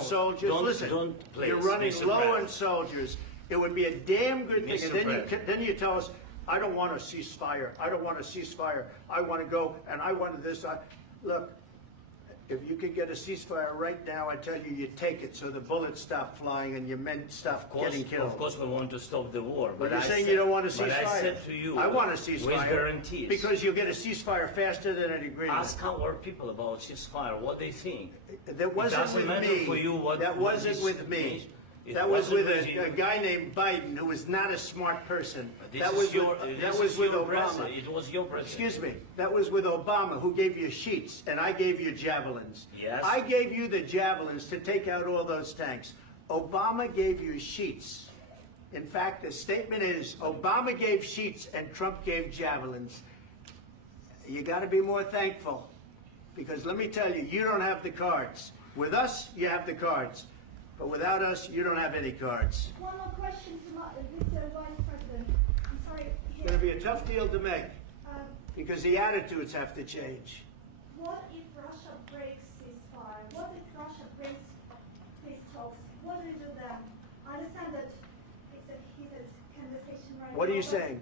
of soldiers. Listen, you're running low on soldiers. It would be a damn good thing. And then you tell us, I don't want a ceasefire. I don't want a ceasefire. I want to go and I want this. Look, if you could get a ceasefire right now, I tell you, you take it so the bullets stop flying and your men stop getting killed. Of course, we want to stop the war. But you're saying you don't want a ceasefire. But I said to you, I want a ceasefire. With guarantees. Because you'll get a ceasefire faster than an agreement. Ask our people about ceasefire, what they think. That wasn't with me. That wasn't with me. That was with a guy named Biden who was not a smart person. That was with Obama. It was your president. Excuse me. That was with Obama, who gave you sheets, and I gave you javelins. Yes. I gave you the javelins to take out all those tanks. Obama gave you sheets. In fact, the statement is Obama gave sheets and Trump gave javelins. You got to be more thankful, because let me tell you, you don't have the cards. With us, you have the cards. But without us, you don't have any cards. One more question to Mr. Vice President. I'm sorry. It's going to be a tough deal to make because the attitudes have to change. What if Russia breaks ceasefire? What if Russia breaks peace talks? What do we do then? I understand that it's a heated conversation right now. What are you saying?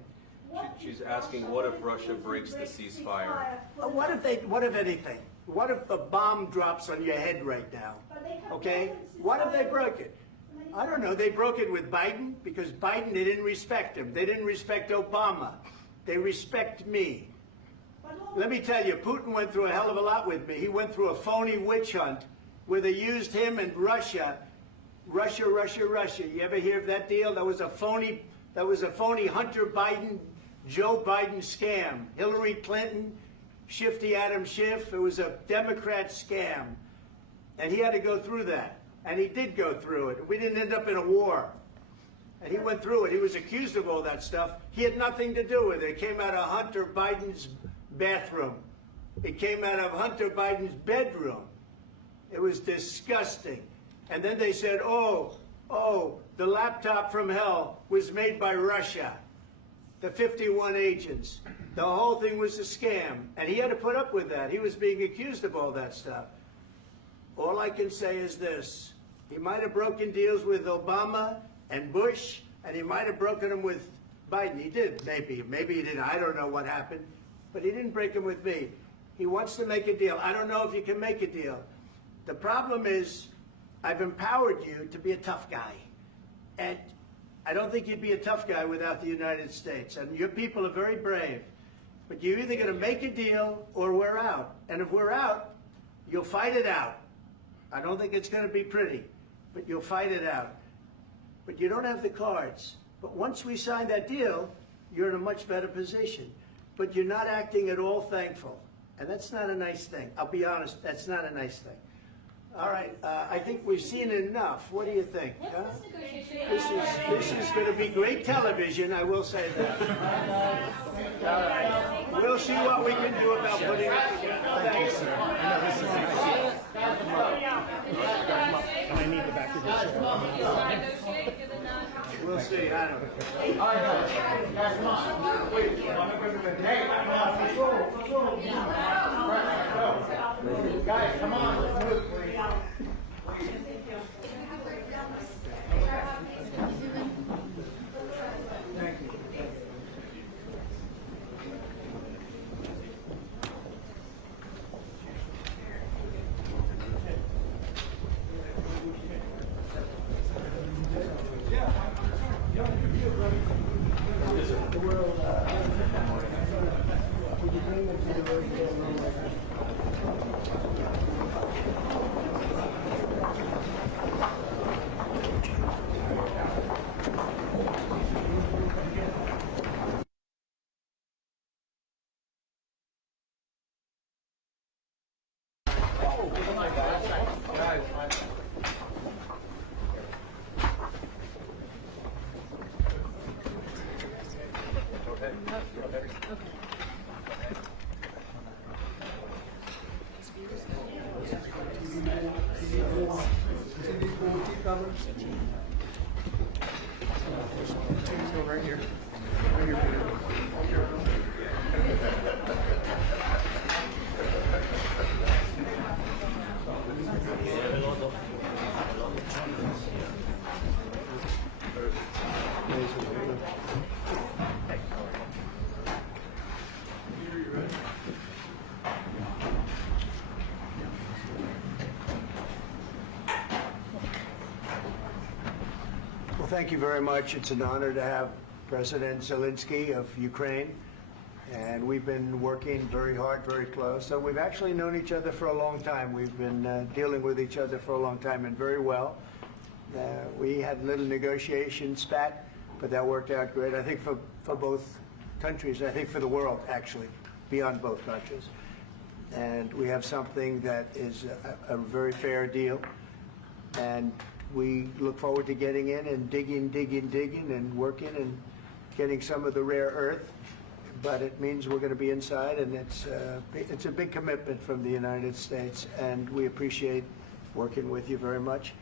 She's asking, what if Russia breaks the ceasefire? What if anything? What if a bomb drops on your head right now? Okay? What if they broke it? I don't know. They broke it with Biden because Biden, they didn't respect him. They didn't respect Obama. They respect me. Let me tell you, Putin went through a hell of a lot with me. He went through a phony witch hunt where they used him and Russia. Russia. You ever hear of that deal? That was a phony Hunter Biden, Joe Biden scam. Hillary Clinton, Shifty Adam Schiff. It was a Democrat scam. And he had to go through that. And he did go through it. We didn't end up in a war. And he went through it. He was accused of all that stuff. He had nothing to do with it. It came out of Hunter Biden's bathroom. It came out of Hunter Biden's bedroom. It was disgusting. And then they said, oh, the laptop from hell was made by Russia. The 51 agents. The whole thing was a scam. And he had to put up with that. He was being accused of all that stuff. All I can say is this. He might have broken deals with Obama and Bush, and he might have broken them with Biden. He did, maybe. Maybe he didn't. I don't know what happened. But he didn't break them with me. He wants to make a deal. I don't know if you can make a deal. The problem is I've empowered you to be a tough guy. And I don't think you'd be a tough guy without the United States. And your people are very brave. But you're either going to make a deal or we're out. And if we're out, you'll fight it out. I don't think it's going to be pretty, but you'll fight it out. But you don't have the cards. But once we sign that deal, you're in a much better position. But you're not acting at all thankful. And that's not a nice thing. I'll be honest, that's not a nice thing. All right, I think we've seen enough. What do you think? Huh? This is going to be great television, I will say that. All right. We'll see what we can do about putting it together. Thank you, sir. And I need the back of the chair. We'll see. I don't know. Guys, come on. Let's move, please. Thank you. Right here. Right here. We have a lot of Well, thank you very much. It's an honor to have President Zelensky of Ukraine. And we've been working very hard, very close. So we've actually known each other for a long time. We've been dealing with each other for a long time and very well. We had a little negotiation spat, but that worked out great. I think for both countries, I think for the world, actually, beyond both countries. And we have something that is a very fair deal. And we look forward to getting in and digging and working and getting some of the rare earth. But it means we're going to be inside, and it's a big commitment from the United States, and we appreciate working with you very much.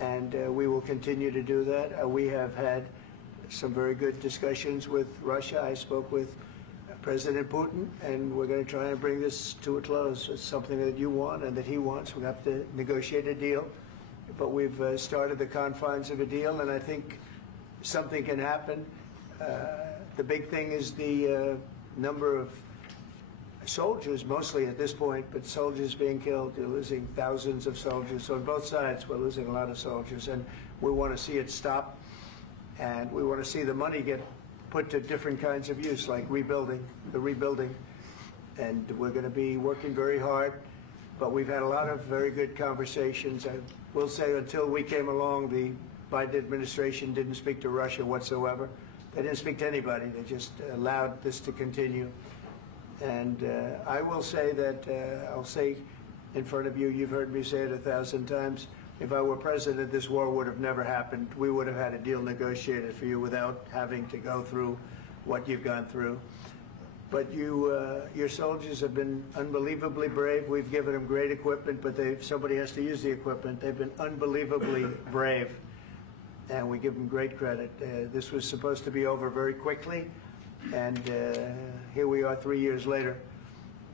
And we will continue to do that. We have had some very good discussions with Russia. I spoke with President Putin, and we're going to try and bring this to a close. It's something that you want and that he wants. We have to negotiate a deal, but we've started the confines of a deal, and I think something can happen. The big thing is the number of soldiers, mostly at this point, but soldiers being killed. You're losing thousands of soldiers. So on both sides, we're losing a lot of soldiers, and we want to see it stop, and we want to see the money get put to different kinds of use, like rebuilding, and we're going to be working very hard, but we've had a lot of very good conversations. I will say until we came along, the Biden administration didn't speak to Russia whatsoever. They didn't speak to anybody. They just allowed this to continue. And I will say that, I'll say in front of you, you've heard me say it 1,000 times, if I were president, this war would have never happened. We would have had a deal negotiated for you without having to go through what you've gone through. But your soldiers have been unbelievably brave. We've given them great equipment, but somebody has to use the equipment. They've been unbelievably brave, and we give them great credit. This was supposed to be over very quickly, and here we are 3 years later.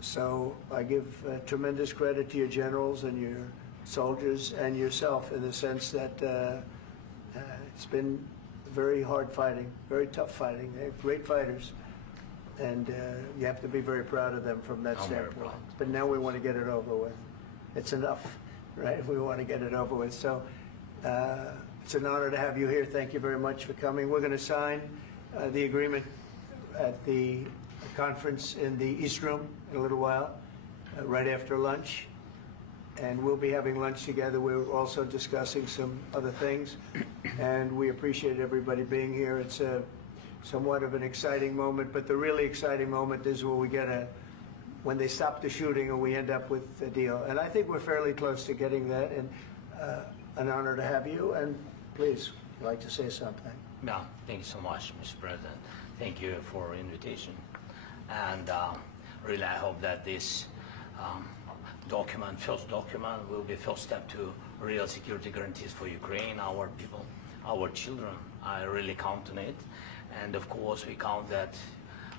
So I give tremendous credit to your generals and your soldiers and yourself, in the sense that it's been very hard fighting, very tough fighting. They're great fighters, and you have to be very proud of them from that standpoint. But now we want to get it over with. It's enough, right? We want to get it over with. So it's an honor to have you here. Thank you very much for coming. We're going to sign the agreement at the conference in the East Room in a little while, right after lunch. And we'll be having lunch together. We're also discussing some other things, and we appreciate everybody being here. It's somewhat of an exciting moment, but the really exciting moment is when they stop the shooting and we end up with a deal. And I think we're fairly close to getting that, and an honor to have you. And please, if you'd like to say something. Yeah, thank you so much, Mr. President. Thank you for the invitation. And really, I hope that this first document will be first step to real security guarantees for Ukraine, our people, our children. I really count on it. And of course, we count that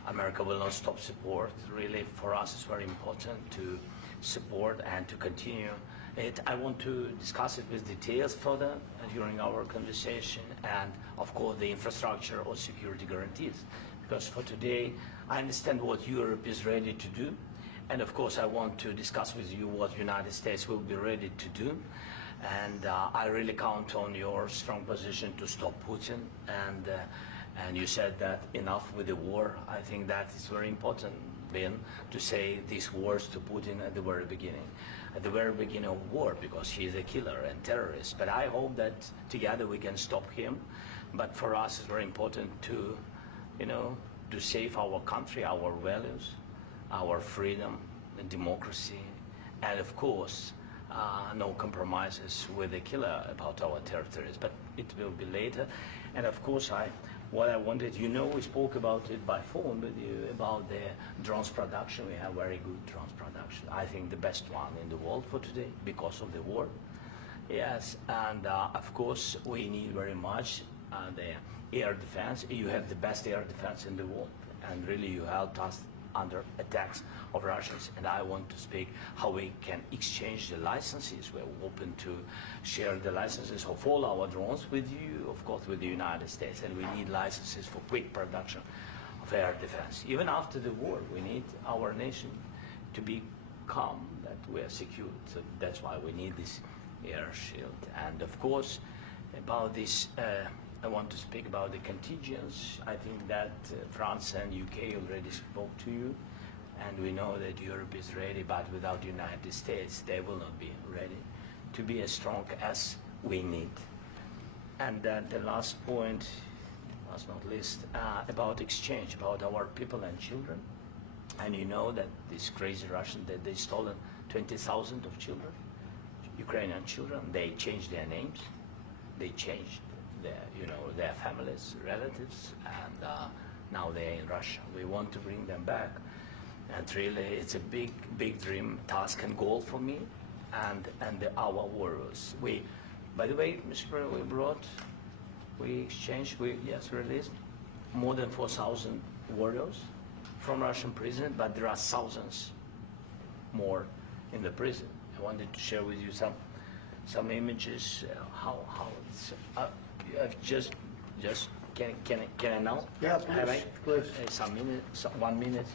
America will not stop support. Really, for us, it's very important to support and to continue it. I want to discuss it with details further during our conversation, and of course, the infrastructure or security guarantees. Because for today, I understand what Europe is ready to do. And of course, I want to discuss with you what the United States will be ready to do. And I really count on your strong position to stop Putin. And you said that enough with the war. I think that is very important, Ben, to say these words to Putin at the very beginning of war, because he is a killer and terrorist. But I hope that together we can stop him. But for us, it's very important to, to save our country, our values, our freedom and democracy, and of course, no compromises with the killer about our territories, but it will be later. And of course, what I wanted, we spoke about it by phone with you, about the drones production. We have very good drones production. I think the best one in the world for today, because of the war. Yes, and of course, we need very much the air defense. You have the best air defense in the world, and really you helped us under attacks of Russians. And I want to speak how we can exchange the licenses. We're open to share the licenses of all our drones with you, of course, with the United States. And we need licenses for quick production of air defense. Even after the war, we need our nation to be calm, that we are secure. So that's why we need this air shield. And of course, about this I want to speak about the contingents. I think that France and UK already spoke to you, and we know that Europe is ready, but without the United States, they will not be ready to be as strong as we need. And then the last point, last not least, about exchange, about our people and children. And you know that this crazy Russian, that they stolen 20,000 of children, Ukrainian children. They changed their names, they changed their families, relatives, and now they're in Russia. We want to bring them back, and really, it's a big dream, task, and goal for me, and our warriors. By the way, Mr. President, we exchanged, released more than 4,000 warriors from Russian prison, but there are thousands more in the prison. I wanted to share with you some images. How it's. Can I now? Yeah, Have I? please. Some minutes, 1 minute,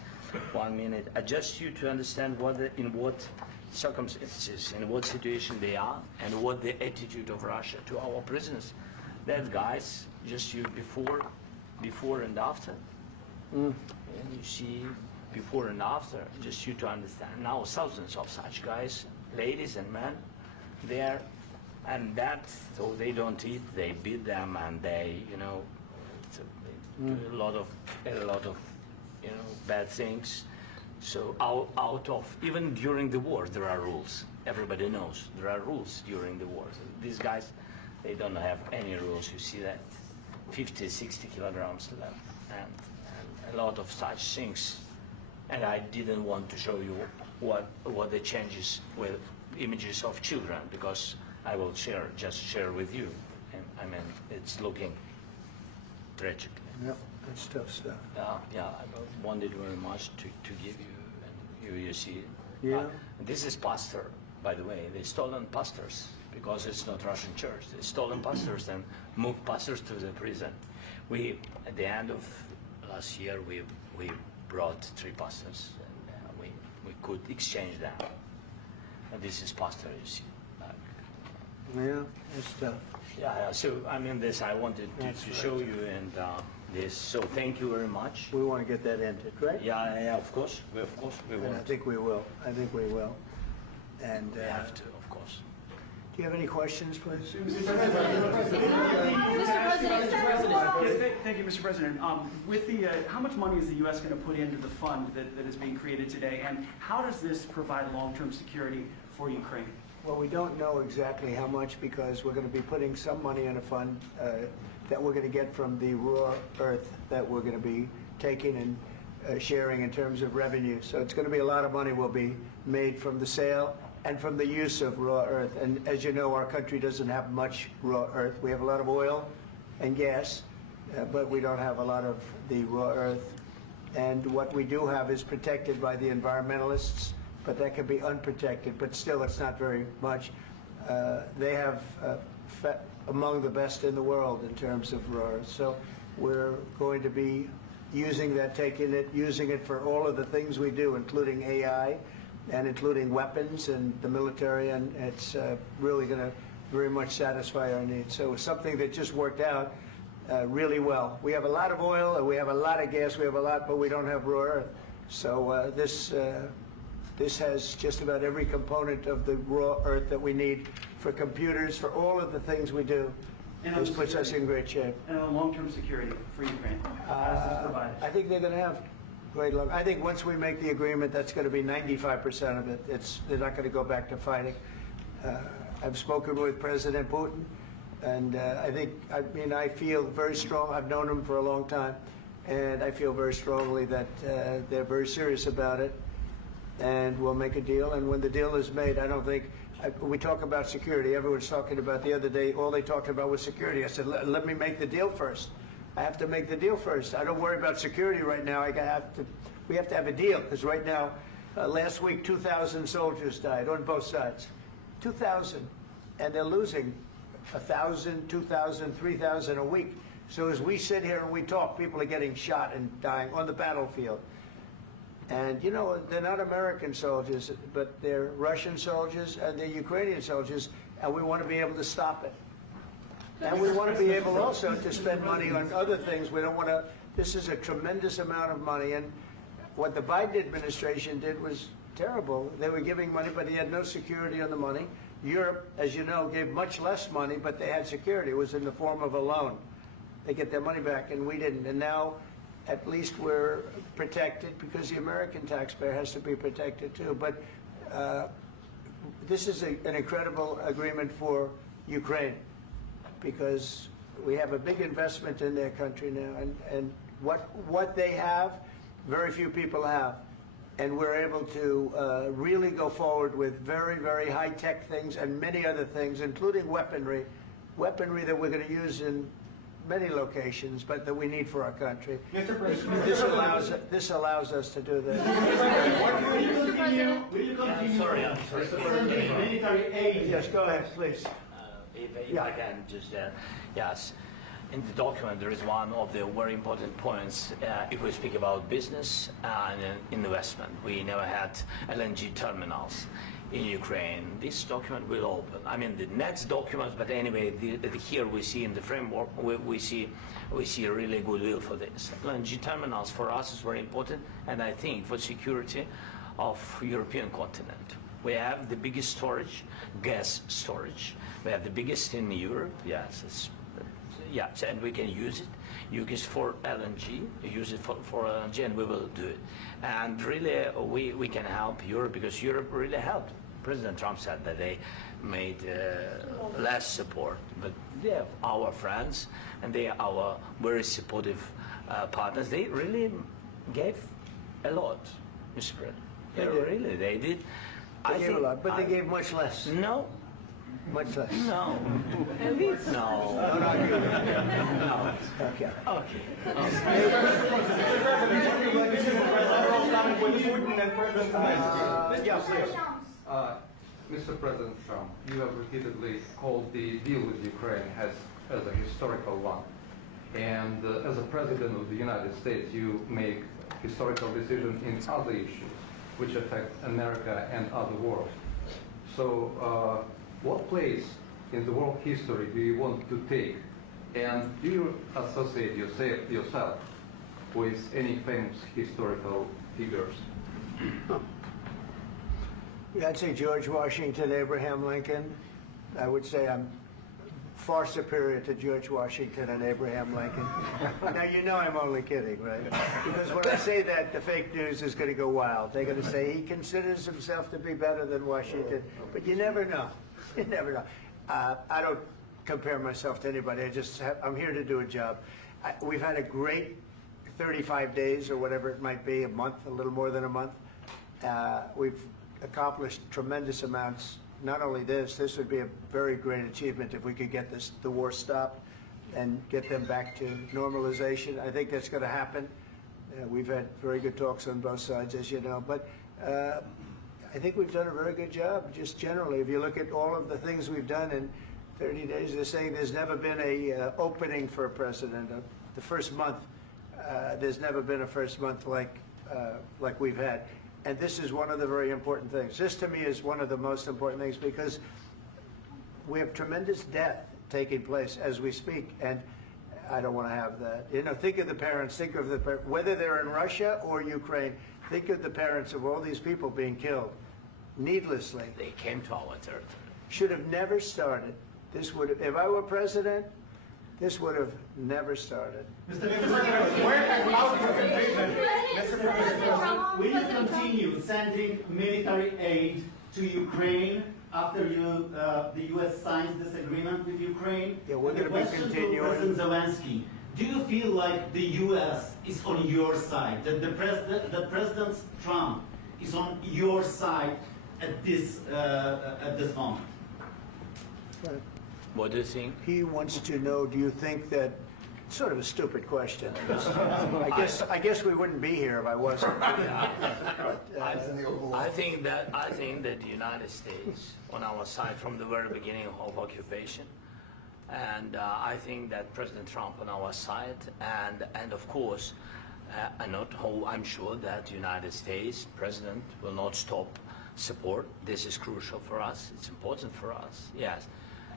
1 minute. Just you to understand in what circumstances, in what situation they are, and what the attitude of Russia to our prisoners. That guys, just you before and after. And you see before and after, just you to understand. Now thousands of such guys, ladies and men, there, and that, so they don't eat, they beat them, and they, do a lot of, bad things. So out of, even during the war, there are rules. Everybody knows there are rules during the war. These guys, they don't have any rules. You see that 50, 60 kilograms left, and a lot of such things. And I didn't want to show you what the changes with images of children, because I will just share with you. And I mean, it's looking tragic. Yeah, that's tough stuff. Yeah, I wanted very much to give you, and you see. Yeah. This is pastor, by the way. They stolen pastors, because it's not Russian church. They stolen pastors and moved pastors to the prison. At the end of last year, we brought 3 pastors, and we could exchange them. And this is pastor, you see. Yeah, that's tough. Yeah, so I mean, this I wanted to show you, and this. So thank you very much. We want to get that ended, right? Yeah, of course, we And want. I think we will. And We have to, of course. do you have any questions, please? Thank you, Mr. President. With the, how much money is the U.S. going to put into the fund that is being created today, and how does this provide long-term security for Ukraine? Well, we don't know exactly how much, because we're going to be putting some money in a fund that we're going to get from the raw earth that we're going to be taking and sharing in terms of revenue. So it's going to be a lot of money will be made from the sale and from the use of raw earth. And as you know, our country doesn't have much raw earth. We have a lot of oil and gas, but we don't have a lot of the raw earth. And what we do have is protected by the environmentalists, but that can be unprotected, but still it's not very much. They have among the best in the world in terms of raw earth. So we're going to be using that, using it for all of the things we do, including AI and including weapons and the military, and it's really going to very much satisfy our needs. So it's something that just worked out really well. We have a lot of oil, and we have a lot of gas, we have a lot, but we don't have raw earth. So this has just about every component of the raw earth that we need for computers, for all of the things we do. This puts us in great shape. And on long-term security for Ukraine, how does this provide? I think they're going to have great luck. I think once we make the agreement, that's going to be 95% of it. They're not going to go back to fighting. I've spoken with President Putin, and I feel very strong. I've known him for a long time, and I feel very strongly that they're very serious about it, and we'll make a deal. And when the deal is made, I don't think, we talk about security. Everyone's talking about the other day, all they talked about was security. I said, let me make the deal first. I have to make the deal first. I don't worry about security right now. We have to have a deal, because right now, last week, 2,000 soldiers died on both sides. 2,000, and they're losing 1,000, 2,000, 3,000 a week. So as we sit here and we talk, people are getting shot and dying on the battlefield. And you know, they're not American soldiers, but they're Russian soldiers and they're Ukrainian soldiers, and we want to be able to stop it. And we want to be able also to spend money on other things. We don't want to, this is a tremendous amount of money. And what the Biden administration did was terrible. They were giving money, but he had no security on the money. Europe, as you know, gave much less money, but they had security. It was in the form of a loan. They get their money back, and we didn't. And now, at least we're protected because the American taxpayer has to be protected too. But this is an incredible agreement for Ukraine because we have a big investment in their country now, and what they have, very few people have. And we're able to really go forward with very, very high-tech things and many other things, including weaponry that we're going to use in many locations, but that we need for our country. Mr. President, This allows us to do this. will you continue I'm sorry. sending military aid? Yes, go ahead, please. If I can just, yes. In the document, there is one of the very important points. If we speak about business and investment, we never had LNG terminals in Ukraine. This document will open. I mean, the next documents, but anyway, here we see in the framework, we see a really goodwill for this. LNG terminals for us is very important, and I think for security of European continent. We have the biggest storage, gas storage. We have the biggest in Europe. Yes, yes, and we can use it. Use it for LNG. Use it for LNG, and we will do it. And really, we can help Europe because Europe really helped. President Trump said that they made less support, but they are our friends and they are our very supportive partners. They really gave a lot, Mr. President. They did. They gave a lot, but they gave much less. No. Much less. No. No. No. Okay. Mr. President Trump, you have repeatedly called the deal with Ukraine as a historical one. And as a President of the United States, you make historical decisions in other issues which affect America and other world. So what place in the world history do you want to take? And do you associate yourself with any famous historical figures? Yeah, I'd say George Washington, Abraham Lincoln. I would say I'm far superior to George Washington and Abraham Lincoln. Now, you know I'm only kidding, right? Because when I say that, the fake news is going to go wild. They're going to say he considers himself to be better than Washington. But you never know. You never know. I don't compare myself to anybody. I'm here to do a job. We've had a great 35 days or whatever it might be, a month, a little more than a month. We've accomplished tremendous amounts. Not only this would be a very great achievement if we could get the war stopped and get them back to normalization. I think that's going to happen. We've had very good talks on both sides, as you know. But I think we've done a very good job, just generally. If you look at all of the things we've done in 30 days, they're saying there's never been a opening for a president. The first month, there's never been a first month like we've had. And this is one of the very important things. This, to me, is one of the most important things because we have tremendous death taking place as we speak, and I don't want to have that. You know, think of the parents, whether they're in Russia or Ukraine, think of the parents of all these people being killed needlessly. They came to our territory. Should have never started. This would have, if I were president, this would have never started. Mr. President, will you continue sending military aid to Ukraine after the U.S. signs this agreement with Ukraine? Yeah, we're going to be continuing. To President Zelensky, do you feel like the U.S. is on your side, that President Trump is on your side at this moment? Right. What do you think? He wants to know, do you think that, sort of a stupid question. I guess we wouldn't be here if I wasn't. I think that the United States on our side from the very beginning of occupation, and I think that President Trump on our side, and of course, I'm sure that the United States President will not stop support. This is crucial for us. It's important for us. Yes.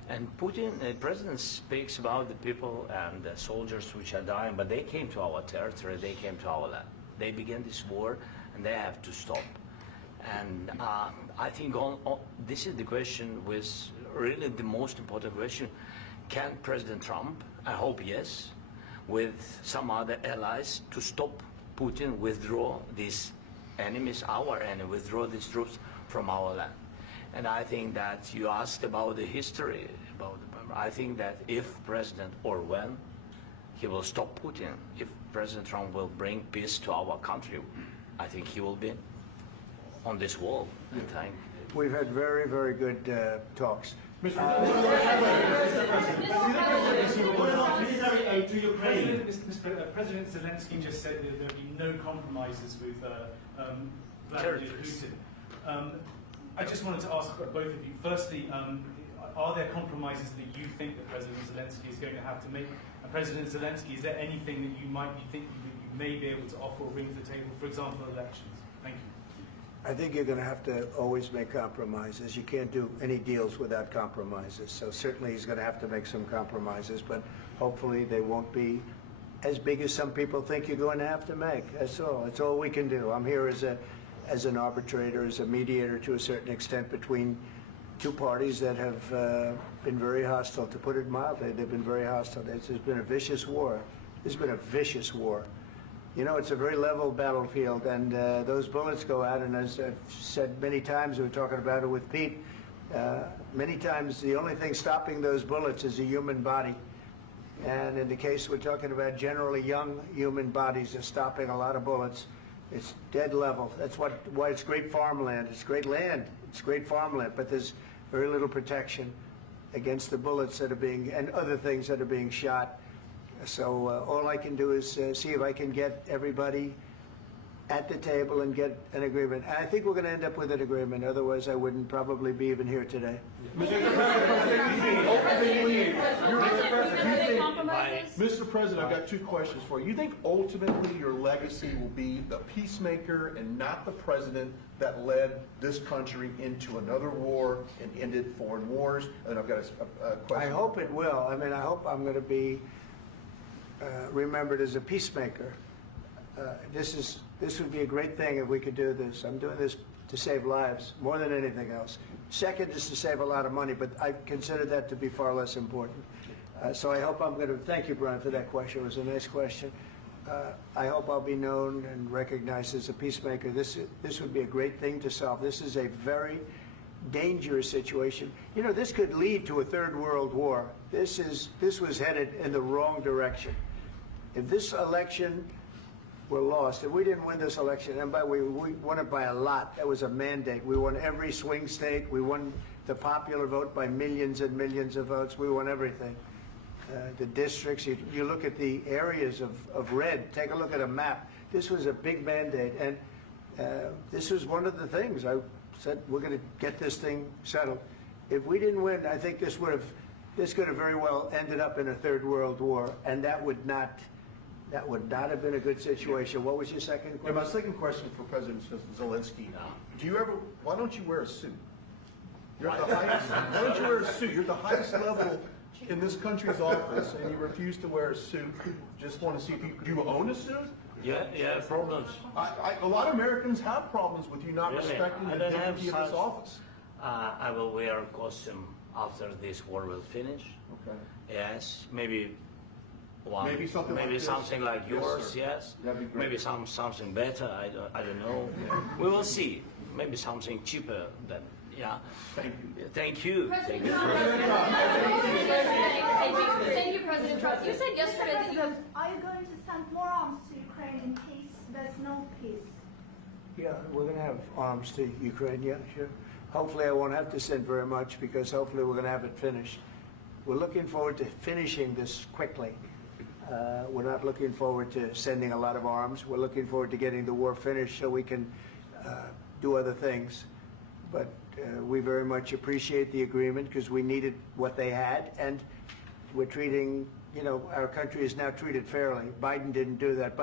And Putin, the president speaks about the people and the soldiers which are dying, but they came to our territory, they came to our land. They began this war, and they have to stop. And I think this is the question, with really the most important question. Can President Trump, I hope yes, with some other allies, to stop Putin, withdraw these enemies, our enemy, withdraw these troops from our land? And I think that you asked about the history, I think that if President, or when, he will stop Putin, if President Trump will bring peace to our country, I think he will be on this wall in time. We've had very, very good talks. What about military aid to Ukraine? President Zelensky just said that there will be no compromises with Vladimir Putin. I just wanted to ask both of you, firstly, are there compromises that you think that President Zelensky is going to have to make? And President Zelensky, is there anything that you might be thinking that you may be able to offer or bring to the table, for example, elections? Thank you. I think you're going to have to always make compromises. You can't do any deals without compromises. So certainly he's going to have to make some compromises, but hopefully they won't be as big as some people think you're going to have to make. That's all. That's all we can do. I'm here as an arbitrator, as a mediator to a certain extent between two parties that have been very hostile. To put it mildly, they've been very hostile. There's been a vicious war. There's been a vicious war. You know, it's a very level battlefield, and those bullets go out, and as I've said many times, we were talking about it with Pete, many times the only thing stopping those bullets is a human body. And in the case we're talking about, generally young human bodies are stopping a lot of bullets. It's dead level. That's why it's great farmland. It's great land. It's great farmland, but there's very little protection against the bullets that are being, and other things that are being shot. So all I can do is see if I can get everybody at the table and get an agreement. And I think we're going to end up with an agreement. Otherwise, I wouldn't probably be even here today. Mr. President, I've got two questions for you. You think ultimately your legacy will be the peacemaker and not the president that led this country into another war and ended foreign wars? And I've got a question. I hope it will. I mean, I hope I'm going to be remembered as a peacemaker. This would be a great thing if we could do this. I'm doing this to save lives more than anything else. Second is to save a lot of money, but I consider that to be far less important. So I hope I'm going to, thank you, Brian, for that question. It was a nice question. I hope I'll be known and recognized as a peacemaker. This would be a great thing to solve. This is a very dangerous situation. You know, this could lead to a third world war. This was headed in the wrong direction. If this election were lost, if we didn't win this election, and we won it by a lot, that was a mandate. We won every swing state. We won the popular vote by millions and millions of votes. We won everything. The districts, you look at the areas of red, take a look at a map. This was a big mandate, and this was one of the things I said, we're going to get this thing settled. If we didn't win, I think this could have very well ended up in a third world war, and that would not have been a good situation. What was your second question? Yeah, my second question for President Zelensky. Why don't you wear a suit? You're at the highest, why don't you wear a suit? You're at the highest level in this country's office, and you refuse to wear a suit. Just want to see if do you own a suit? Yeah, problems. A lot of Americans have problems with you not Really? respecting the dignity of this office. I will wear a costume after this war will finish. Okay. Yes, maybe one. Maybe something like this. Something like Yes, yours. sir. Yes. That'd be great. Maybe something better. I don't know. We will see. Maybe something cheaper than. Yeah. Thank you. Thank you. President Thank you. Trump. Thank you, President Trump. You said yesterday that you have. Are you going to send more arms to Ukraine in case there's no peace? Yeah, we're going to have arms to Ukraine, yeah, sure. Hopefully I won't have to send very much, because hopefully we're going to have it finished. We're looking forward to finishing this quickly. We're not looking forward to sending a lot of arms. We're looking forward to getting the war finished so we can do other things. But we very much appreciate the agreement, because we needed what they had, and we're treating, you know, our country is now treated fairly. Biden didn't do that.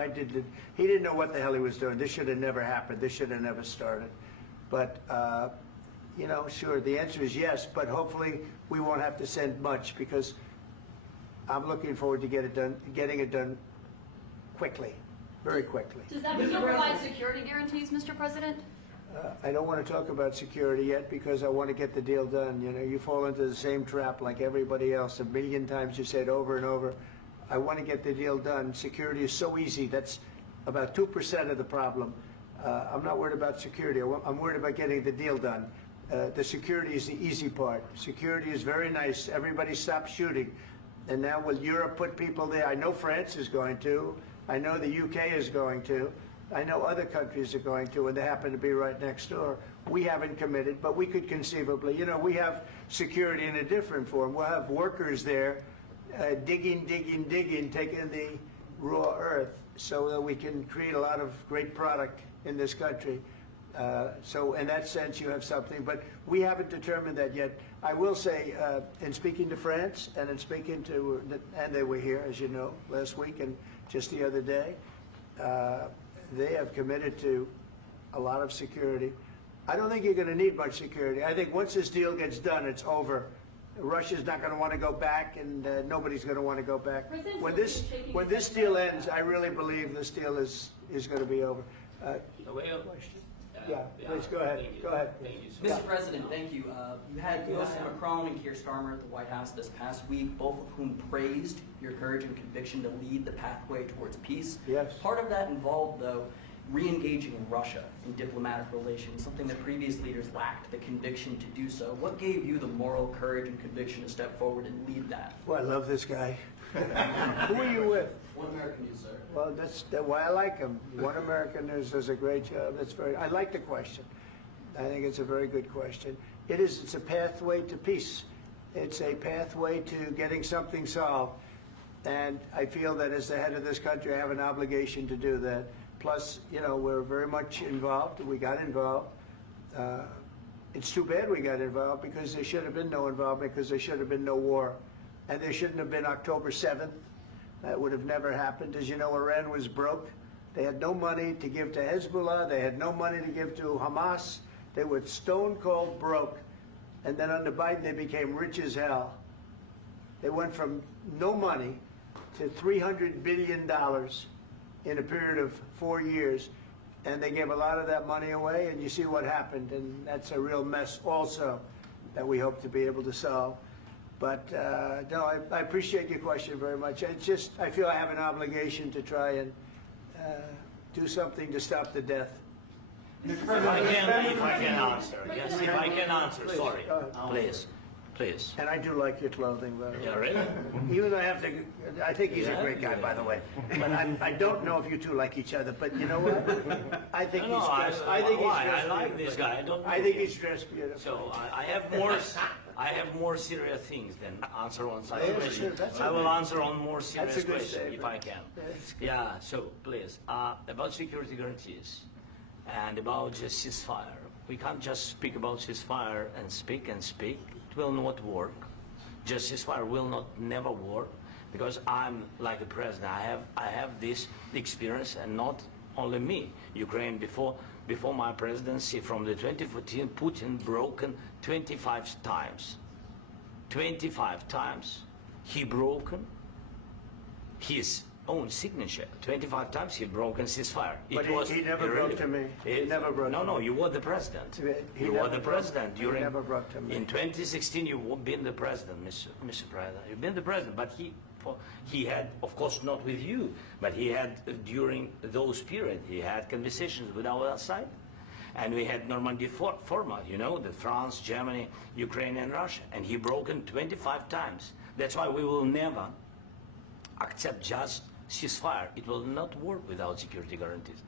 He didn't know what the hell he was doing. This should have never happened. This should have never started. But, you know, sure, the answer is yes, but hopefully we won't have to send much because I'm looking forward to getting it done quickly, very quickly. Does that mean you'll provide security guarantees, Mr. President? I don't want to talk about security yet because I want to get the deal done. You know, you fall into the same trap like everybody else. A million times you said over and over. I want to get the deal done. Security is so easy. That's about 2% of the problem. I'm not worried about security. I'm worried about getting the deal done. The security is the easy part. Security is very nice. Everybody stopped shooting. And now will Europe put people there? I know France is going to. I know the UK is going to. I know other countries are going to, and they happen to be right next door. We haven't committed, but we could conceivably. You know, we have security in a different form. We'll have workers there digging, taking the raw earth so that we can create a lot of great product in this country. So in that sense, you have something, but we haven't determined that yet. I will say, in speaking to France and in speaking to, and they were here, as you know, last week and just the other day, they have committed to a lot of security. I don't think you're going to need much security. I think once this deal gets done, it's over. Russia's not going to want to go back, and nobody's going to want to go back. When this deal ends, I really believe this deal is going to be over. Yeah, please go ahead. Go ahead. Mr. President, thank you. You had Mr. Macron and Keir Starmer at the White House this past week, both of whom praised your courage and conviction to lead the pathway towards peace. Yes. Part of that involved, though, re-engaging Russia in diplomatic relations, something that previous leaders lacked the conviction to do so. What gave you the moral courage and conviction to step forward and lead that? Well, I love this guy. Who are you with? One American News, sir. Well, that's why I like him. One American News does a great job. I like the question. I think it's a very good question. It's a pathway to peace. It's a pathway to getting something solved. And I feel that as the head of this country, I have an obligation to do that. Plus, you know, we're very much involved. We got involved. It's too bad we got involved because there should have been no involvement because there should have been no war. And there shouldn't have been October 7th. That would have never happened. As you know, Iran was broke. They had no money to give to Hezbollah. They had no money to give to Hamas. They were stone cold broke. And then under Biden, they became rich as hell. They went from no money to $300 billion in a period of 4 years. And they gave a lot of that money away, and you see what happened. And that's a real mess also that we hope to be able to solve. But no, I appreciate your question very much. It's just, I feel I have an obligation to try and do something to stop the death. If I can answer, yes, if I can answer, sorry, please. And I do like your clothing, by the way. Yeah, really? Even though I think he's a great guy, by the way. But I don't know if you two like each other, but you know what? I think he's dressed. I like this guy. I think he's dressed beautiful. So I have more serious things than answer on such Yeah, questions. sure, that's I will okay. answer on more serious That's a good questions if statement. I can. That's good. Yeah, so please, about security guarantees and about just ceasefire. We can't just speak about ceasefire and speak. It will not work. Just ceasefire will never work because I'm like the president. I have this experience, and not only me. Ukraine before my presidency, from the 2014, Putin broken 25 times. 25 times he broken his own signature. 25 times he broken ceasefire. But he never broke to me. He never broke to me. No, you were the president. He never broke to me. In 2016, you've been the president, Mr. President. You've been the president, but he had, of course, not with you, but he had, during those periods, he had conversations with our side. And we had Normandy format, you know, the France, Germany, Ukraine, and Russia. And he broken 25 times. That's why we will never accept just ceasefire. It will not work without security guarantees.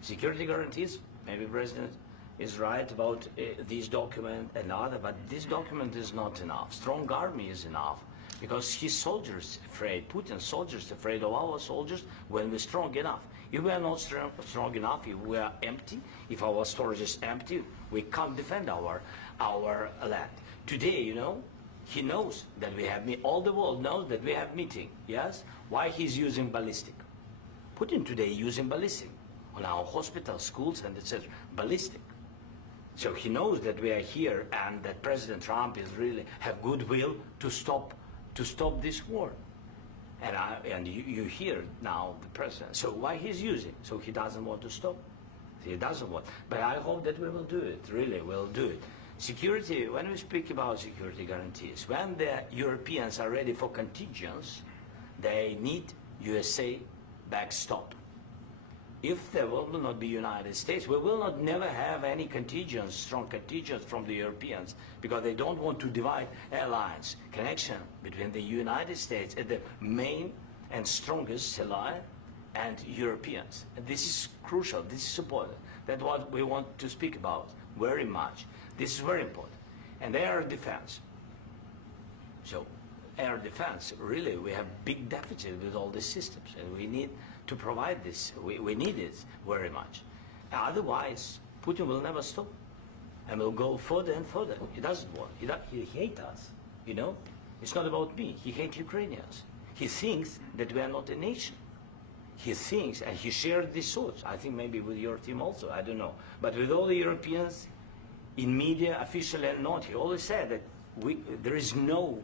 Security guarantees, maybe President is right about this document and other, but this document is not enough. Strong army is enough because his soldiers afraid, Putin's soldiers afraid of our soldiers when we're strong enough. If we are not strong enough, if we are empty, if our storage is empty, we can't defend our land. Today, you know, he knows that we have, all the world knows that we have meeting, yes? Why he's using ballistic? Putin today using ballistic on our hospitals, schools, and etc. Ballistic. So he knows that we are here and that President Trump is really have goodwill to stop this war. And you hear now the president. So why he's using? So he doesn't want to stop. He doesn't want. But I hope that we will do it. Really, we'll do it. Security. When we speak about security guarantees, when the Europeans are ready for contingents, they need USA backstop. If there will not be United States, we will not never have any contingents, strong contingents from the Europeans, because they don't want to divide alliance connection between the United States and the main and strongest ally and Europeans. And this is crucial, this is important. That's what we want to speak about very much. This is very important. And air defense. So air defense, really, we have big deficit with all these systems, and we need to provide this. We need it very much. Otherwise, Putin will never stop and will go further and further. He doesn't want. He hates us, you know? It's not about me. He hates Ukrainians. He thinks that we are not a nation. He thinks, and he shared these thoughts, I think maybe with your team also, I don't know. But with all the Europeans, in media, officially and not, he always said that there is no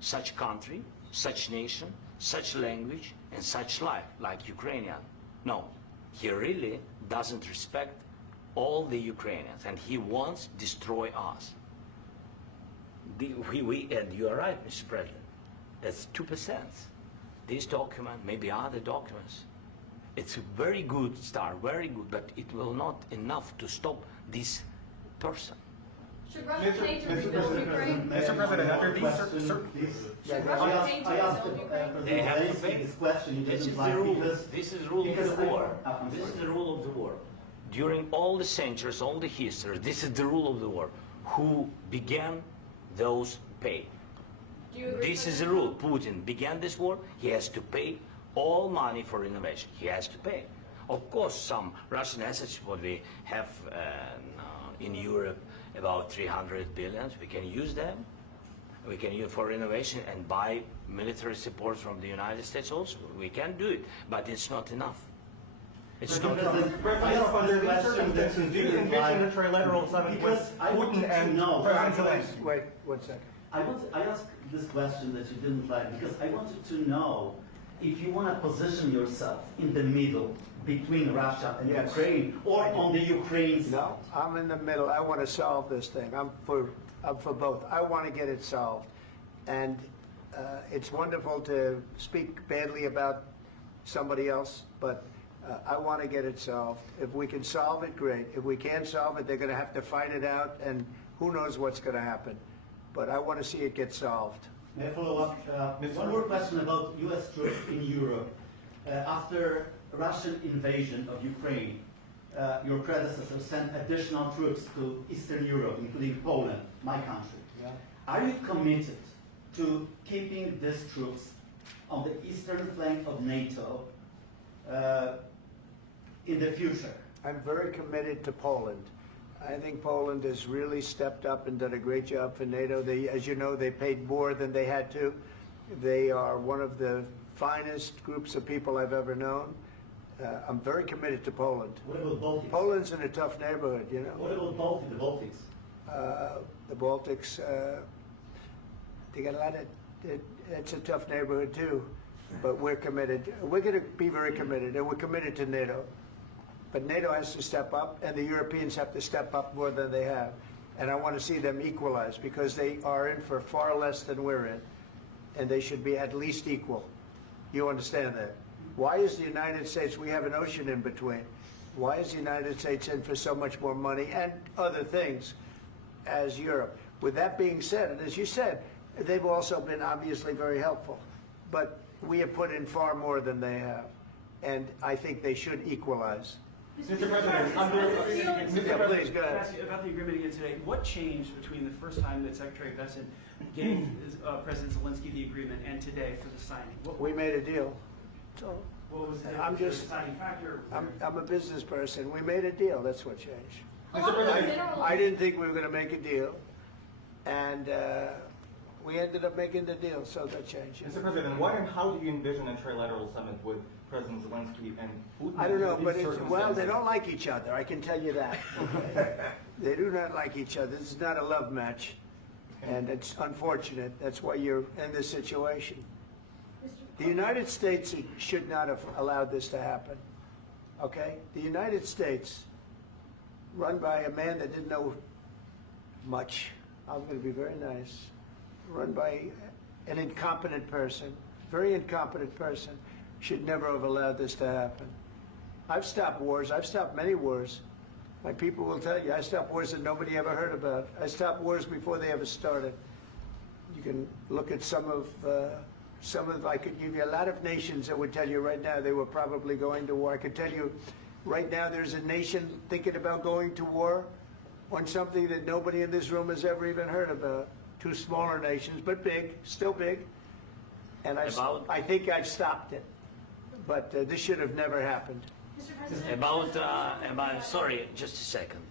such country, such nation, such language, and such life, like Ukrainian. No, he really doesn't respect all the Ukrainians, and he wants to destroy us. And you are right, Mr. President, that's 2%. This document, maybe other documents, it's a very good start, very good, but it will not enough to stop this person. Should Russia pay to rebuild Ukraine? Mr. President, after these Should Russia pay to rebuild Ukraine? They have to pay. This question This is like the rule. because- This is the rule of because the war. I'm This is sorry. the rule of the war. During all the centuries, all the history, this is the rule of the war. Who began, those pay. Do you agree This with is the that? rule. Putin began this war. He has to pay all money for innovation. He has to pay. Of course, some Russian assets, what we have in Europe, about 300 billion, we can use them. We can use for innovation and buy military support from the United States also. We can do it, but it's not enough. It's not enough. I ask other questions that you Do you didn't envision a like, trilateral summit because with I wanted Putin to and know. President Zelensky? Wait 1 second. I asked this question that you didn't like because I wanted to know if you want to position yourself in the middle between Russia and Yes. Ukraine, or on the Ukraine side. No, I'm in the middle. I want to solve this thing. I'm for both. I want to get it solved. And it's wonderful to speak badly about somebody else, but I want to get it solved. If we can solve it, great. If we can't solve it, they're going to have to fight it out, and who knows what's going to happen. But I want to see it get solved. May I follow up? One more question about U.S. troops in Europe. After Russian invasion of Ukraine, your predecessor sent additional troops to Eastern Europe, including Poland, my country. Yeah. Are you committed to keeping these troops on the eastern flank of NATO in the future? I'm very committed to Poland. I think Poland has really stepped up and done a great job for NATO. They, as you know, they paid more than they had to. They are one of the finest groups of people I've ever known. I'm very committed to Poland. What about Baltics? Poland's in a tough neighborhood, you know. What about the Baltics? The Baltics, they got a lot of, it's a tough neighborhood too, but we're committed. We're going to be very committed, and we're committed to NATO. But NATO has to step up, and the Europeans have to step up more than they have. And I want to see them equalize, because they are in for far less than we're in, and they should be at least equal. You understand that? Why is the United States, we have an ocean in between, why is the United States in for so much more money and other things as Europe? With that being said, and as you said, they've also been obviously very helpful, but we have put in far more than they have, and I think they should equalize. Mr. President, Please, go ahead. About the agreement again today, what changed between the first time that Secretary Bessent gave President Zelensky the agreement and today for the signing? We made a deal. So What was the I'm just- deciding factor? I'm a business person. We made a deal. That's what changed. Mr. President, I didn't think we were going to make a deal, and We ended up making the deal, so that changed. Mr. President, what and how do you envision a trilateral summit with President Zelensky and Putin? I don't know, in but these well, they circumstances? don't like each other, I can tell you that. They do not like each other. This is not a love match, and it's unfortunate. That's why you're in this situation. The United States should not have allowed this to happen, okay? The United States, run by a man that didn't know much, I'm going to be very nice, run by an incompetent person, very incompetent person, should never have allowed this to happen. I've stopped wars. I've stopped many wars. My people will tell you, I stopped wars that nobody ever heard about. I stopped wars before they ever started. You can look at some of, I could give you a lot of nations that would tell you right now they were probably going to war. I could tell you right now there's a nation thinking about going to war on something that nobody in this room has ever even heard about. Two smaller nations, but big, still big. And I think I've stopped it. But this should have never happened. Sorry, just a second.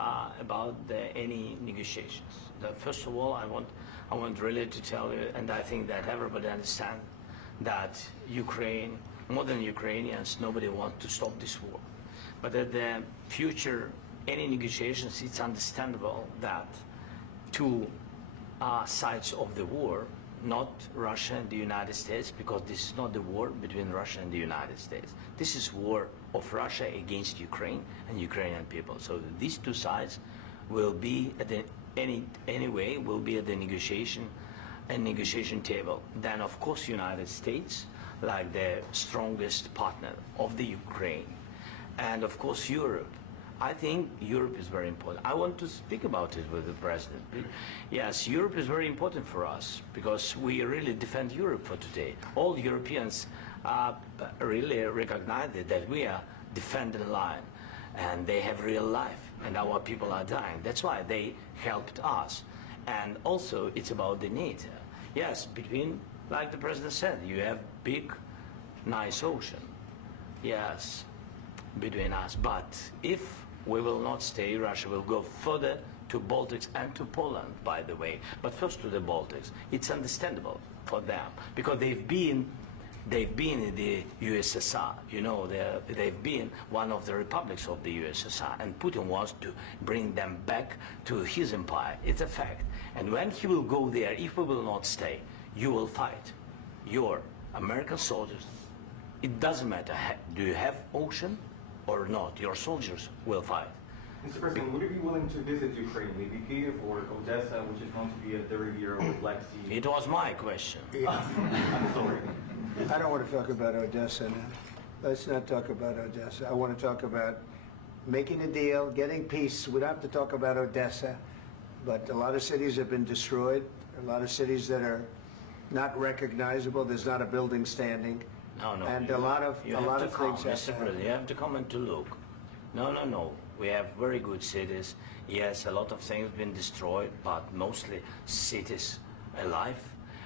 About any negotiations. First of all, I want really to tell you, and I think that everybody understands that Ukraine, more than Ukrainians, nobody wants to stop this war. But at the future, any negotiations, it's understandable that two sides of the war, not Russia and the United States, because this is not the war between Russia and the United States. This is war of Russia against Ukraine and Ukrainian people. So these two sides will be at the anyway will be at the negotiation table. Then of course United States, like the strongest partner of the Ukraine, and of course Europe. I think Europe is very important. I want to speak about it with the president. Yes, Europe is very important for us because we really defend Europe for today. All Europeans really recognize that we are defending line, and they have real life, and our people are dying. That's why they helped us. And also, it's about the need. Yes, between, like the president said, you have big, nice ocean. Yes, between us. But if we will not stay, Russia will go further to Baltics and to Poland, by the way. But first to the Baltics. It's understandable for them because they've been in the USSR. You know, they've been one of the republics of the USSR, and Putin wants to bring them back to his empire. It's a fact. And when he will go there, if we will not stay, you will fight. Your American soldiers, it doesn't matter, do you have ocean or not, your soldiers will fight. Mr. President, would you be willing to visit Ukraine, maybe Kiev or Odessa, which is going to be at the Riviera or Black Sea? It was my question. I'm sorry. I don't want to talk about Odessa now. Let's not talk about Odessa. I want to talk about making a deal, getting peace. We don't have to talk about Odessa, but a lot of cities have been destroyed. A lot of cities that are not recognizable. There's not a building standing. No. And a lot of things have to happen. You have to come and to look. No. We have very good cities. Yes, a lot of things have been destroyed, but mostly cities alive,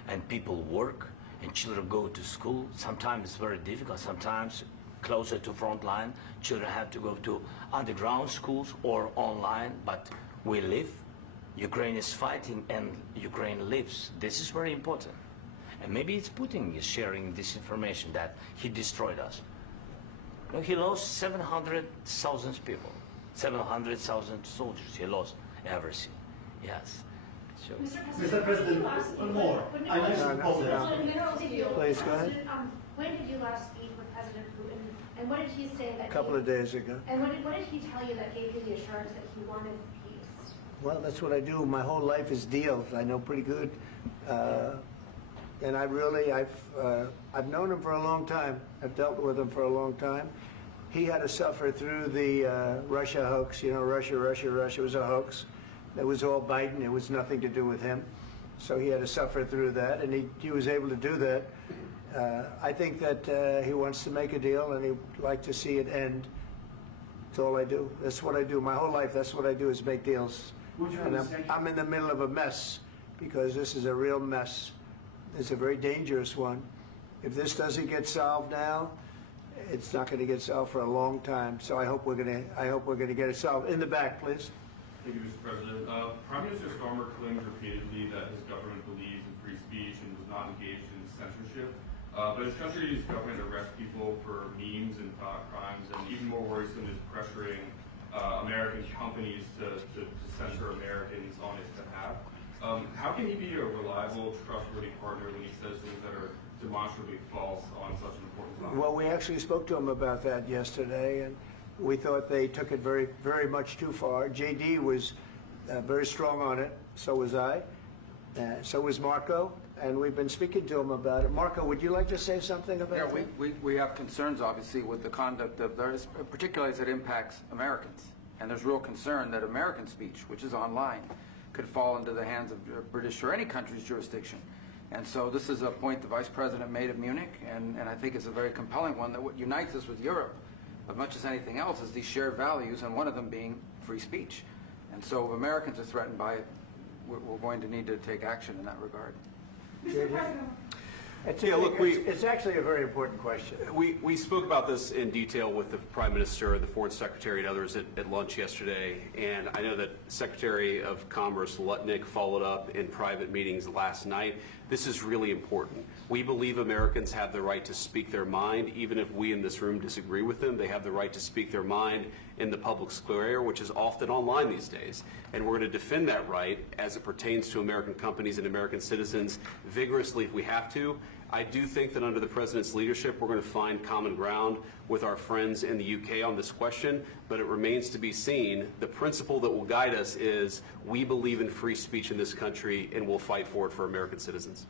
and people work, and children go to school. Sometimes it's very difficult. Sometimes closer to front line, children have to go to underground schools or online, but we live. Ukraine is fighting, and Ukraine lives. This is very important. And maybe it's Putin is sharing this information that he destroyed us. No, he lost 700,000 people, 700,000 soldiers. He lost everything. Yes. So. Mr. President, one more. I mentioned Poland. Please, go ahead. When did you last speak with President Putin, and what did he say that? A couple of days ago. And what did he tell you that gave you the assurance that he wanted peace? Well, that's what I do. My whole life is deals. I know pretty good. And I've known him for a long time. I've dealt with him for a long time. He had to suffer through the Russia hoax. You know, Russia was a hoax. It was all Biden. It was nothing to do with him. So he had to suffer through that, and he was able to do that. I think that he wants to make a deal, and he'd like to see it end. That's all I do. That's what I do. My whole life, that's what I do is make deals. And I'm in the middle of a mess because this is a real mess. It's a very dangerous one. If this doesn't get solved now, it's not going to get solved for a long time. So I hope we're going to get it solved. In the back, please. Thank you, Mr. President. Prime Minister Starmer claims repeatedly that his government believes in free speech and was not engaged in censorship. But his country's government arrests people for memes and thought crimes, and even more worrisome is pressuring American companies to censor Americans on his behalf. How can he be a reliable, trustworthy partner when he says things that are demonstrably false on such an important topic? Well, we actually spoke to him about that yesterday, and we thought they took it very, very much too far. JD was very strong on it. So was I. So was Marco. And we've been speaking to him about it. Marco, would you like to say something about that? We have concerns, obviously, with the conduct of those, particularly as it impacts Americans. And there's real concern that American speech, which is online, could fall into the hands of British or any country's jurisdiction. And so this is a point the Vice President made at Munich, and I think it's a very compelling one, that what unites us with Europe, as much as anything else, is these shared values, and one of them being free speech. And so if Americans are threatened by it, we're going to need to take action in that regard. Mr. President. It's actually a very important question. We spoke about this in detail with the Prime Minister, the Foreign Secretary, and others at lunch yesterday, and I know that Secretary of Commerce Lutnick followed up in private meetings last night. This is really important. We believe Americans have the right to speak their mind, even if we in this room disagree with them. They have the right to speak their mind in the public square, which is often online these days. And we're going to defend that right as it pertains to American companies and American citizens vigorously if we have to. I do think that under the President's leadership, we're going to find common ground with our friends in the UK on this question, but it remains to be seen. The principle that will guide us is we believe in free speech in this country, and we'll fight for it for American citizens.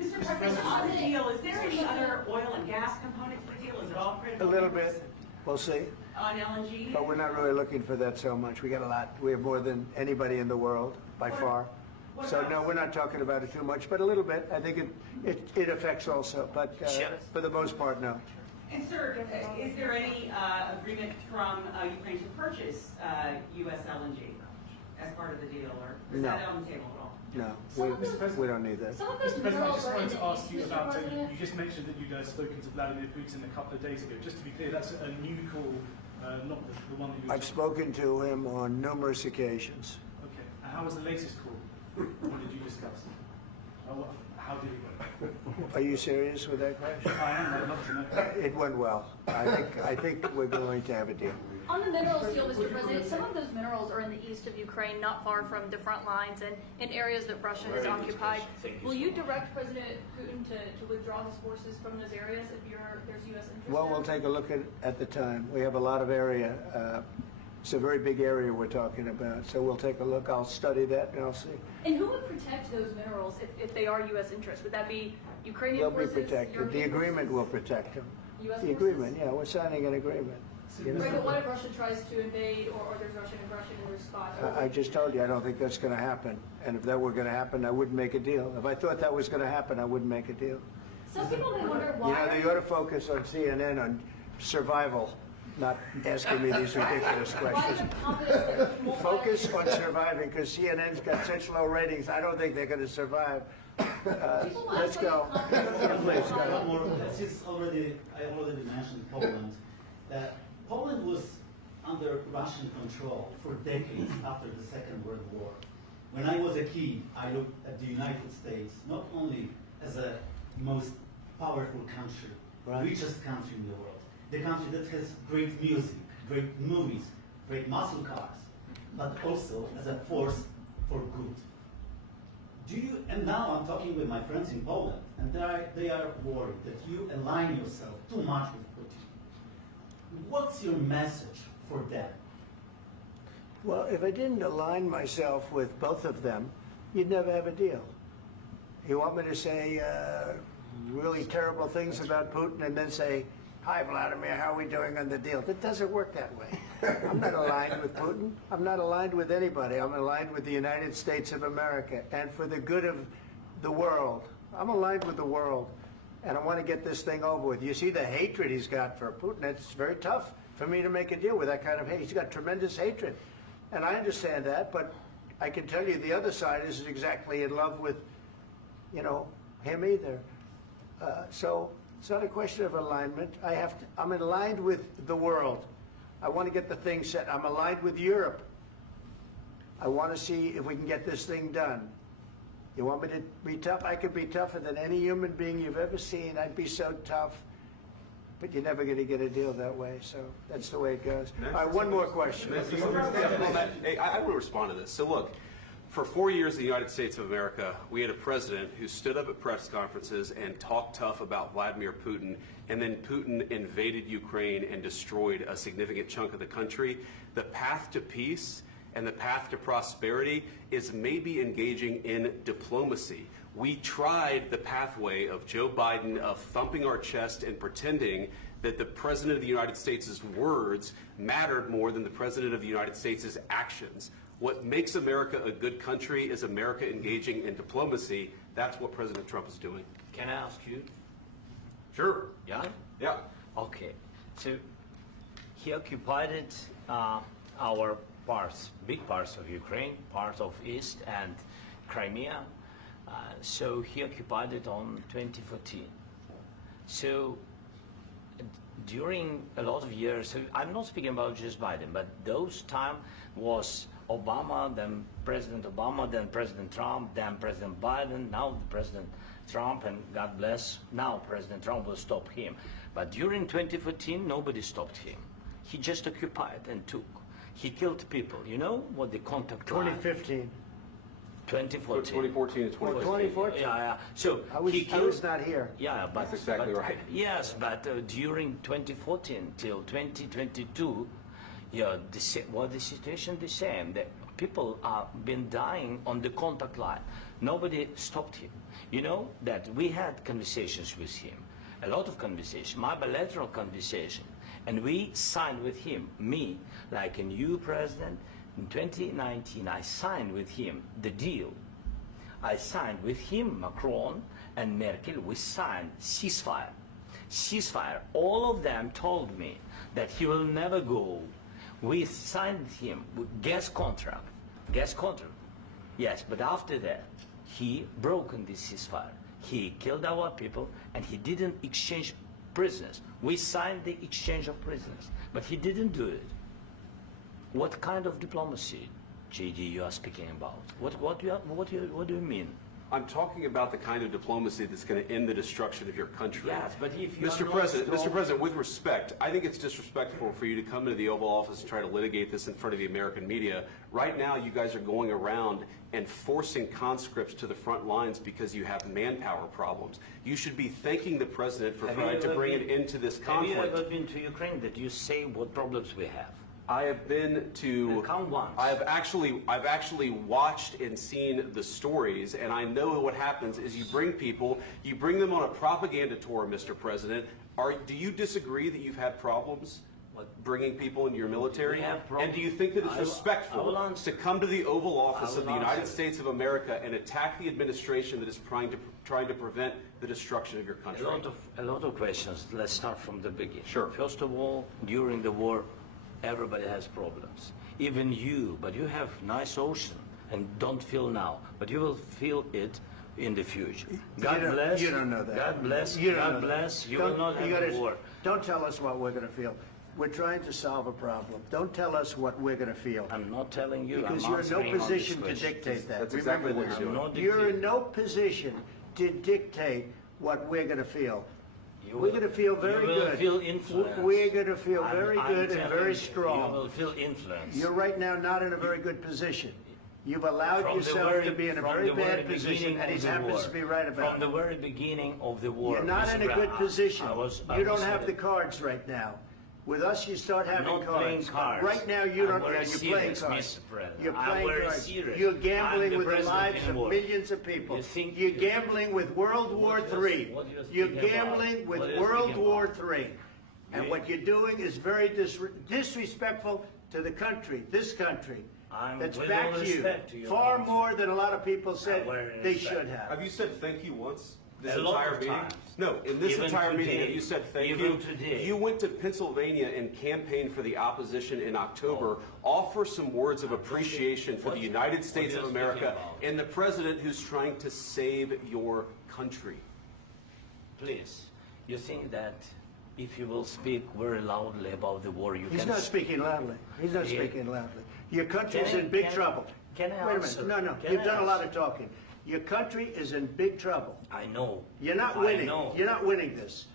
Mr. President, on the deal, is there any other oil and gas component to the deal? Is it all critical? A little bit. We'll see. On LNG? But we're not really looking for that so much. We got a lot. We have more than anybody in the world, by far. So no, we're not talking about it too much, but a little bit. I think it affects also, but for the most part, no. And sir, is there any agreement from Ukraine to purchase U.S. LNG as part of the deal, or is that on the table at all? No, we don't need that. Mr. President, I just wanted to ask you about, you just mentioned that you'd spoken to Vladimir Putin a couple of days ago. Just to be clear, that's a new call, not the one that you... I've spoken to him on numerous occasions. Okay, and how was the latest call? What did you discuss? How did it go? Are you serious with that question? I am. I'd love to know. It went well. I think we're going to have a deal. On the minerals deal, Mr. President, some of those minerals are in the east of Ukraine, not far from the front lines and in areas that Russia has occupied. Will you direct President Putin to withdraw his forces from those areas if there's U.S. interest? Well, we'll take a look at the time. We have a lot of area. It's a very big area we're talking about, so we'll take a look. I'll study that and I'll see. And who would protect those minerals if they are U.S. interests? Would that be Ukrainian They'll forces? be protected. European The agreement forces? will protect them. U.S. The agreement, yeah, we're signing an agreement. You know? Right, but what if Russia tries to invade or there's Russian aggression in response? I just told you, I don't think that's going to happen. And if that were going to happen, I wouldn't make a deal. If I thought that was going to happen, I wouldn't make a deal. Some people may wonder why. You know, they ought to focus on CNN on survival, not asking me these ridiculous questions. Focus on surviving, because CNN's got such low ratings, I don't think they're going to survive. Let's go. Please, go. I already mentioned Poland. Poland was under Russian control for decades after the Second World War. When I was a kid, I looked at the United States not only as a most powerful country, richest country in the world, the country that has great music, great movies, great muscle cars, but also as a force for good. And now I'm talking with my friends in Poland, and they are worried that you align yourself too much with Putin. What's your message for them? Well, if I didn't align myself with both of them, you'd never have a deal. You want me to say really terrible things about Putin and then say, "Hi, Vladimir, how are we doing on the deal?" It doesn't work that way. I'm not aligned with Putin. I'm not aligned with anybody. I'm aligned with the United States of America and for the good of the world. I'm aligned with the world, and I want to get this thing over with. You see the hatred he's got for Putin. It's very tough for me to make a deal with that kind of hate. He's got tremendous hatred, and I understand that, but I can tell you the other side isn't exactly in love with, him either. So it's not a question of alignment. I'm aligned with the world. I want to get the thing set. I'm aligned with Europe. I want to see if we can get this thing done. You want me to be tough? I could be tougher than any human being you've ever seen. I'd be so tough. But you're never going to get a deal that way, so that's the way it goes. All right, one more question. Hey, I want to respond to this. So look, for 4 years in the United States of America, we had a president who stood up at press conferences and talked tough about Vladimir Putin, and then Putin invaded Ukraine and destroyed a significant chunk of the country. The path to peace and the path to prosperity is maybe engaging in diplomacy. We tried the pathway of Joe Biden of thumping our chest and pretending that the President of the United States' words mattered more than the President of the United States' actions. What makes America a good country is America engaging in diplomacy. That's what President Trump is doing. Can I ask you? Sure. Yeah? Yeah. Okay. So he occupied our parts, big parts of Ukraine, part of East and Crimea. So he occupied it on 2014. So during a lot of years, so I'm not speaking about just Biden, but those time was Obama, then President Obama, then President Trump, then President Biden, now President Trump, and God bless, now President Trump will stop him. But during 2014, nobody stopped him. He just occupied and took. He killed people. You know what the contact line? 2015. 2014 2014. to 2014. 2014. Yeah. So I was killed, not here. Yeah, but That's exactly right. Yes, but during 2014 till 2022, yeah, the situation the same. The people are been dying on the contact line. Nobody stopped him. You know that we had conversations with him, a lot of conversations, my bilateral conversation, and we signed with him, me, like a new president. In 2019, I signed with him the deal. I signed with him, Macron and Merkel, we signed ceasefire. Ceasefire. All of them told me that he will never go. We signed with him with gas contract. Gas contract. Yes, but after that, he broken this ceasefire. He killed our people and he didn't exchange prisoners. We signed the exchange of prisoners, but he didn't do it. What kind of diplomacy, JD, you are speaking about? What do you mean? I'm talking about the kind of diplomacy that's going to end the destruction of your country. Yes, but if you Mr. President, with respect, I think it's disrespectful for you to come into the Oval Office and try to litigate this in front of the American media. Right now, you guys are going around and forcing conscripts to the front lines because you have manpower problems. You should be thanking the President for trying to bring it into this conflict. Have you ever been to Ukraine that you say what problems we have? I have been to. Count once. I've actually watched and seen the stories, and I know what happens is you bring them on a propaganda tour, Mr. President. Do you disagree that you've had problems bringing people into your military? And do you think that it's respectful to come to the Oval Office of the United States of America and attack the administration that is trying to prevent the destruction of your country? A lot of questions. Let's start from the beginning. Sure. First of all, during the war, everybody has problems. Even you, but you have nice ocean and don't feel now, but you will feel it in the future. God bless. You don't know that. God bless. You don't God know bless. that. You will not have a war. Don't tell us what we're going to feel. We're trying to solve a problem. Don't tell us what we're going to feel. I'm not telling you. Because I'm you're in no answering on this position to question. dictate that. That's Remember exactly what this. you're doing. You're in no position to dictate what we're going to feel. We're going to feel very good. You will feel influence. We're going to feel very good and very You strong. will feel influence. You're right now not in a very good position. You've allowed yourself to be in a very bad position, and he happens to be right about it. From the very beginning of the war. You're not in a good position. You don't have the the cards right now. With us, you start having not playing cards. Right now, you don't. I'm very You're playing serious, cards. Mr. President. You're I'm playing very cards. serious. You're I'm gambling the with the president lives of anymore. millions of people. You're you- gambling with World War III. what you're You're speaking about? gambling with What you're World speaking War about? III. And what you're doing is very disrespectful to the country, this country. That's with back all to you. respect to your Far country. more than a lot of people said very they respect. should have. Have you said thank you once? This A lot entire of meeting? times. No, in this Even entire meeting, today. have you said thank Even you? today. You went to Pennsylvania and campaigned for the opposition in October. Offer some words of appreciation for the United States of you're America speaking about? and the president who's trying to save your country. Please, you think that if you will speak very loudly about the war, you He's can... not speaking loudly. He's not Yeah. speaking loudly. Your country's Can I- in big can I- trouble. Can I Wait a answer? minute. No. Can You've I done a lot answer? of talking. Your country is in big trouble. I know. You're not I winning. know. You're not winning this.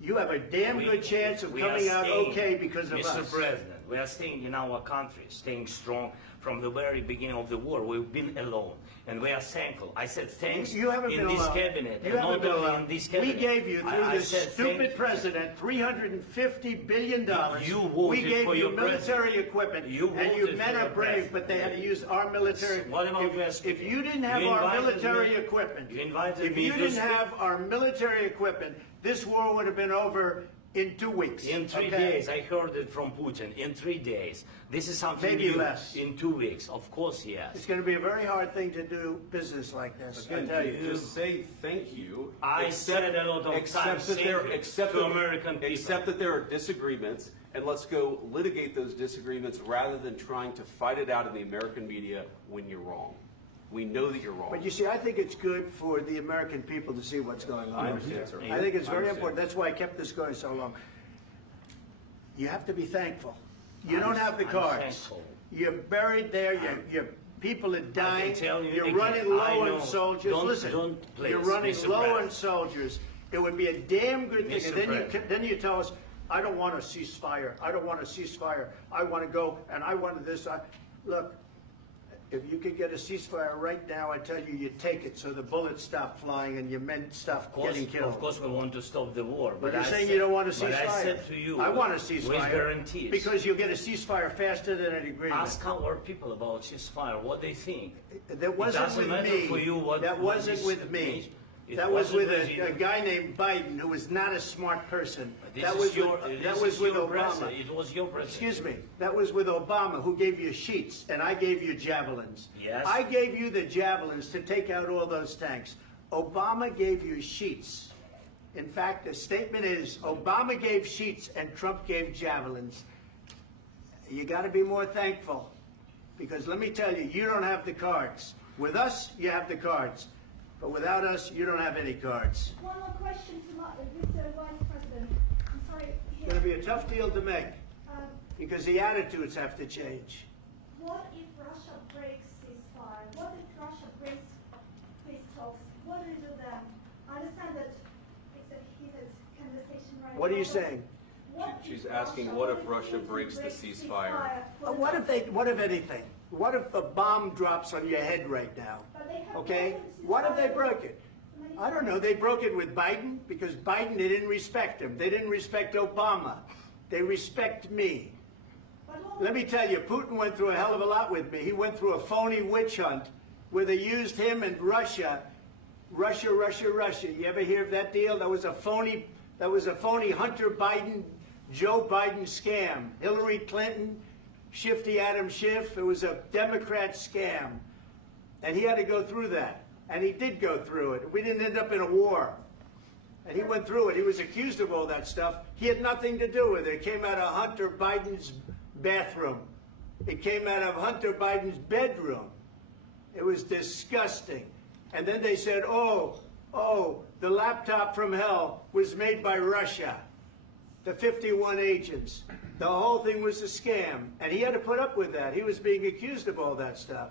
You have a damn good chance of coming out okay because of Mr. us. President, we are staying in our country, staying strong from the very beginning of the war. We've been alone, and we are thankful. I said thanks You haven't in been this alone. cabinet, You and haven't not been only alone. in this We cabinet. gave you, through I this said stupid thank you. president, $350 billion. You voted we gave for you your military president. equipment, You and you voted men for are your brave, president. but they had to use our military. What about If you didn't have You our invited military me- equipment, you invited if me you to didn't speak- have our military equipment, this war would have been over in 2 weeks. In 3 okay? days, I heard it from Putin. In 3 days, this is something Maybe new. less. In 2 weeks, of course, yes. It's going to be a very hard thing to do business like this. I Again, tell you. just say thank you. I said a lot of except times that there, thank you except to that, American people. Except that there are disagreements, and let's go litigate those disagreements rather than trying to fight it out in the American media when you're wrong. We know that you're wrong. But you see, I think it's good for the American people to see what's going on. I understand, sir. I think it's I very understand. important. That's why I kept this going so long. You have to be thankful. You don't have the I'm cards. thankful. You're buried there. Your people are dying. tell you You're again, running I low know. on soldiers. Don't- Listen, don't, please, you're running Mr. low on President. soldiers. It would be a damn good thing. Mr. And President. then you tell us, I don't want a ceasefire. I don't want a ceasefire. I want to go and I want this. Look, if you could get a ceasefire right now, I tell you, you take it so the bullets stop flying and your men stop getting killed. Of course, we want to stop the war. But you're I saying said- you don't want a ceasefire. But I said to you, I want a with ceasefire. guarantees. Because you'll get a ceasefire faster than an agreement. Ask our people about ceasefire, what they think. That wasn't it doesn't with matter me. for you what That what wasn't this with me. means. It That was wasn't with you. a guy named Biden who was not a smart person. This That is was your- with, this that is was with your Obama. president. It was your president. Excuse me. That was with Obama, who gave you sheets, and I gave you javelins. Yes. I gave you the javelins to take out all those tanks. Obama gave you sheets. In fact, the statement is Obama gave sheets and Trump gave javelins. You got to be more thankful, because let me tell you, you don't have the cards. With us, you have the cards. But without us, you don't have any cards. One more question to Mr. Vice President. I'm sorry. It's going to be a tough deal to make, Um, because the attitudes have to change. What if Russia breaks ceasefire? What if Russia breaks peace talks? What do you do then? I understand that it's a heated conversation right now. What are you but saying? what She's if asking, what if Russia breaks the ceasefire? What if anything? What if a bomb drops on your head right now? But they have Okay? broken What if they ceasefire broke it? many I don't know. They broke it with Biden because Biden, they didn't respect him. They didn't respect Obama. They respect me. Let me tell you, Putin went through a hell of a lot with me. He went through a phony witch hunt where they used him and Russia. Russia. You ever hear of that deal? That was a phony Hunter Biden, Joe Biden scam. Hillary Clinton, Shifty Adam Schiff. It was a Democrat scam. And he had to go through that. And he did go through it. We didn't end up in a war. And he went through it. He was accused of all that stuff. He had nothing to do with it. It came out of Hunter Biden's bathroom. It came out of Hunter Biden's bedroom. It was disgusting. And then they said, oh, the laptop from hell was made by Russia. The 51 agents. The whole thing was a scam. And he had to put up with that. He was being accused of all that stuff.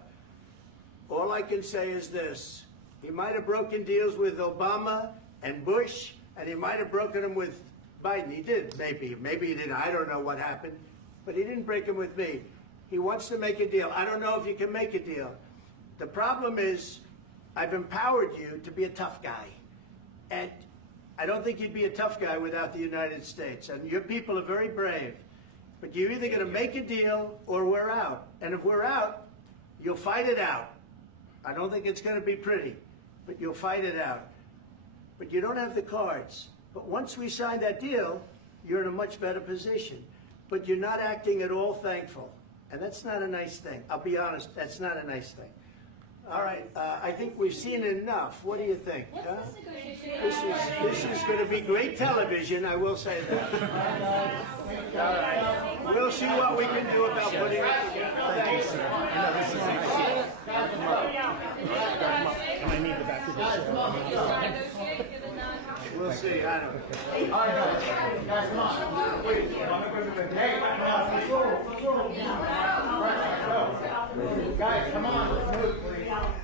All I can say is this. He might have broken deals with Obama and Bush, and he might have broken them with Biden. He did, maybe. Maybe he didn't. I don't know what happened. But he didn't break them with me. He wants to make a deal. I don't know if you can make a deal. The problem is, I've empowered you to be a tough guy. And I don't think you'd be a tough guy without the United States. And your people are very brave. But you're either going to make a deal or we're out. And if we're out, you'll fight it out. I don't think it's going to be pretty, but you'll fight it out. But you don't have the cards. But once we sign that deal, you're in a much better position. But you're not acting at all thankful. And that's not a nice thing. I'll be honest, that's not a nice thing. All right, I think we've seen enough. What do you think? Huh? This is going to be great television, I will say that. All right. We'll see what we can do about putting it together. Thank you, sir. I know this is and I need the back of this. We'll see, I don't know. All right, guys, come on. Please. Hey, guys, come on, let's move, please.